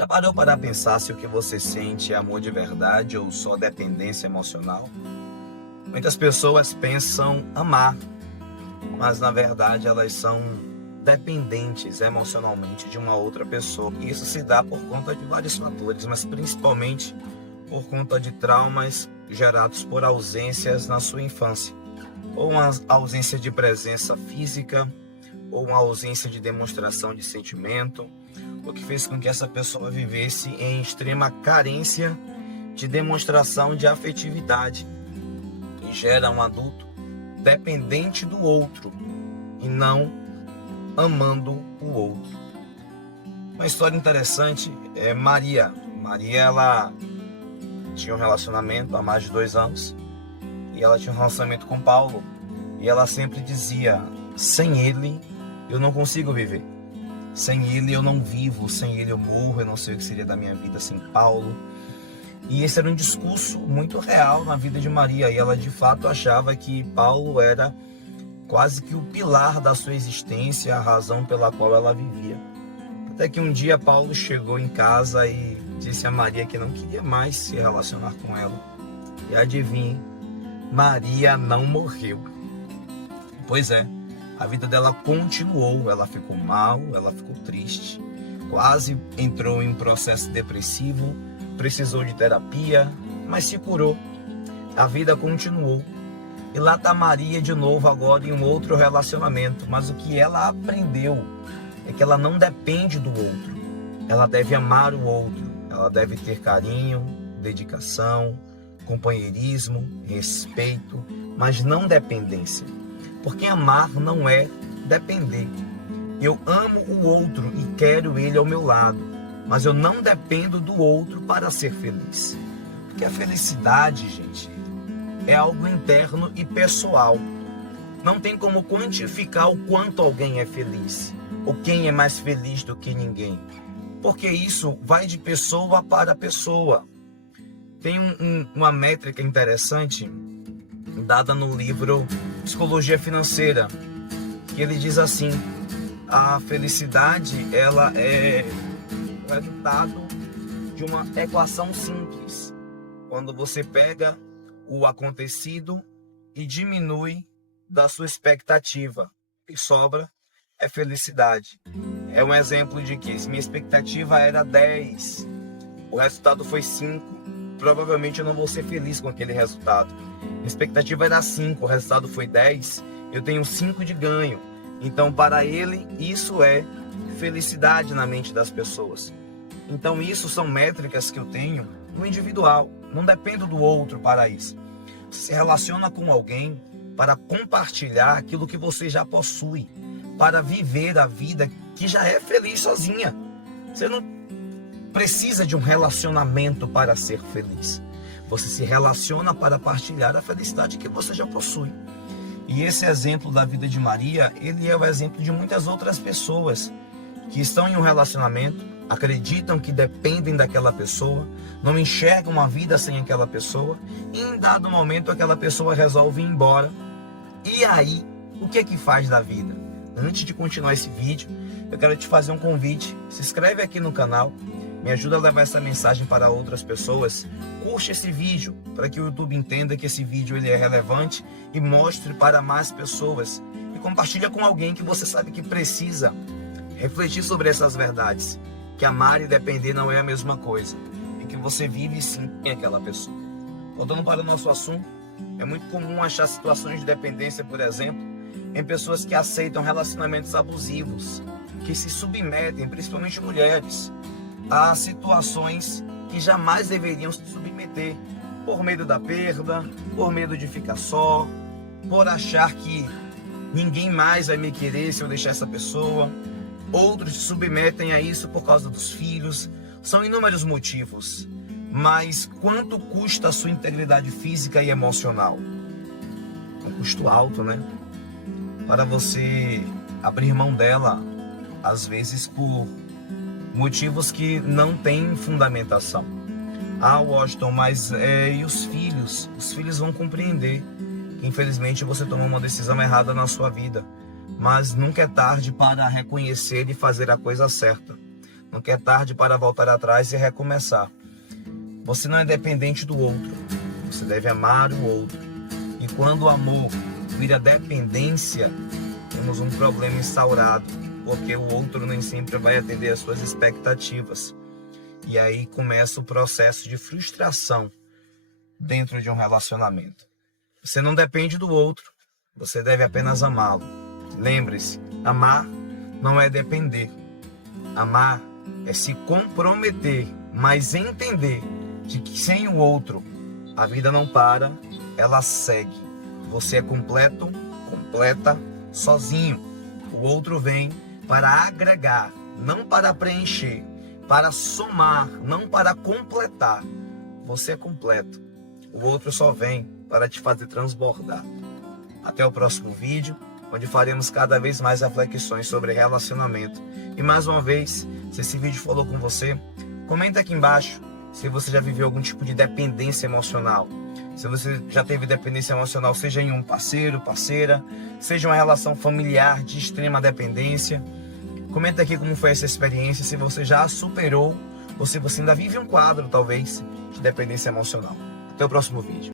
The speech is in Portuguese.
Já parou para pensar se o que você sente é amor de verdade ou só dependência emocional? Muitas pessoas pensam amar, mas na verdade elas são dependentes emocionalmente de uma outra pessoa. E isso se dá por conta de vários fatores, mas principalmente por conta de traumas gerados por ausências na sua infância, ou uma ausência de presença física, ou uma ausência de demonstração de sentimento, o que fez com que essa pessoa vivesse em extrema carência de demonstração de afetividade, e gera um adulto dependente do outro e não amando o outro. Uma história interessante é Maria. Maria, ela tinha um relacionamento há mais de 2 anos e ela tinha um relacionamento com Paulo, e ela sempre dizia: sem ele eu não consigo viver, sem ele eu não vivo, sem ele eu morro, eu não sei o que seria da minha vida sem Paulo. E esse era um discurso muito real na vida de Maria, e ela de fato achava que Paulo era quase que o pilar da sua existência, a razão pela qual ela vivia. Até que um dia Paulo chegou em casa e disse a Maria que não queria mais se relacionar com ela. E adivinhe, Maria não morreu. Pois é, a vida dela continuou, ela ficou mal, ela ficou triste, quase entrou em um processo depressivo, precisou de terapia, mas se curou. A vida continuou. E lá está Maria de novo agora em um outro relacionamento, mas o que ela aprendeu é que ela não depende do outro. Ela deve amar o outro, ela deve ter carinho, dedicação, companheirismo, respeito, mas não dependência. Porque amar não é depender. Eu amo o outro e quero ele ao meu lado, mas eu não dependo do outro para ser feliz. Porque a felicidade, gente, é algo interno e pessoal. Não tem como quantificar o quanto alguém é feliz, ou quem é mais feliz do que ninguém. Porque isso vai de pessoa para pessoa. Tem uma métrica interessante dada no livro Psicologia Financeira, que ele diz assim: a felicidade ela é o resultado de uma equação simples. Quando você pega o acontecido e diminui da sua expectativa, o que sobra é felicidade. É um exemplo de que se minha expectativa era 10, o resultado foi 5, provavelmente eu não vou ser feliz com aquele resultado. Minha expectativa era 5, o resultado foi 10, eu tenho 5 de ganho. Então, para ele, isso é felicidade na mente das pessoas. Então, isso são métricas que eu tenho no individual. Não dependo do outro para isso. Você se relaciona com alguém para compartilhar aquilo que você já possui, para viver a vida que já é feliz sozinha. Você não precisa de um relacionamento para ser feliz. Você se relaciona para partilhar a felicidade que você já possui. E esse exemplo da vida de Maria, ele é o exemplo de muitas outras pessoas que estão em um relacionamento, acreditam que dependem daquela pessoa, não enxergam a vida sem aquela pessoa, e em dado momento aquela pessoa resolve ir embora. E aí, o que é que faz da vida? Antes de continuar esse vídeo, eu quero te fazer um convite. Se inscreve aqui no canal, me ajuda a levar essa mensagem para outras pessoas. Curte esse vídeo para que o YouTube entenda que esse vídeo ele é relevante e mostre para mais pessoas. E compartilha com alguém que você sabe que precisa refletir sobre essas verdades. Que amar e depender não é a mesma coisa. E que você vive sim em aquela pessoa. Voltando para o nosso assunto, é muito comum achar situações de dependência, por exemplo, em pessoas que aceitam relacionamentos abusivos, que se submetem, principalmente mulheres, a situações que jamais deveriam se submeter, por medo da perda, por medo de ficar só, por achar que ninguém mais vai me querer se eu deixar essa pessoa. Outros se submetem a isso por causa dos filhos. São inúmeros motivos. Mas quanto custa a sua integridade física e emocional? Um custo alto, né? Para você abrir mão dela, às vezes por motivos que não têm fundamentação. Ah, Washington, mas e os filhos? Os filhos vão compreender que infelizmente você tomou uma decisão errada na sua vida. Mas nunca é tarde para reconhecer e fazer a coisa certa. Nunca é tarde para voltar atrás e recomeçar. Você não é dependente do outro. Você deve amar o outro. E quando o amor vira dependência, temos um problema instaurado, porque o outro nem sempre vai atender às suas expectativas. E aí começa o processo de frustração dentro de um relacionamento. Você não depende do outro, você deve apenas amá-lo. Lembre-se, amar não é depender. Amar é se comprometer, mas entender de que sem o outro a vida não para, ela segue. Você é completo, completa, sozinho. O outro vem para agregar, não para preencher, para somar, não para completar. Você é completo. O outro só vem para te fazer transbordar. Até o próximo vídeo, onde faremos cada vez mais reflexões sobre relacionamento. E mais uma vez, se esse vídeo falou com você, comenta aqui embaixo se você já viveu algum tipo de dependência emocional. Se você já teve dependência emocional, seja em um parceiro, parceira, seja uma relação familiar de extrema dependência. Comenta aqui como foi essa experiência, se você já a superou ou se você ainda vive um quadro, talvez, de dependência emocional. Até o próximo vídeo.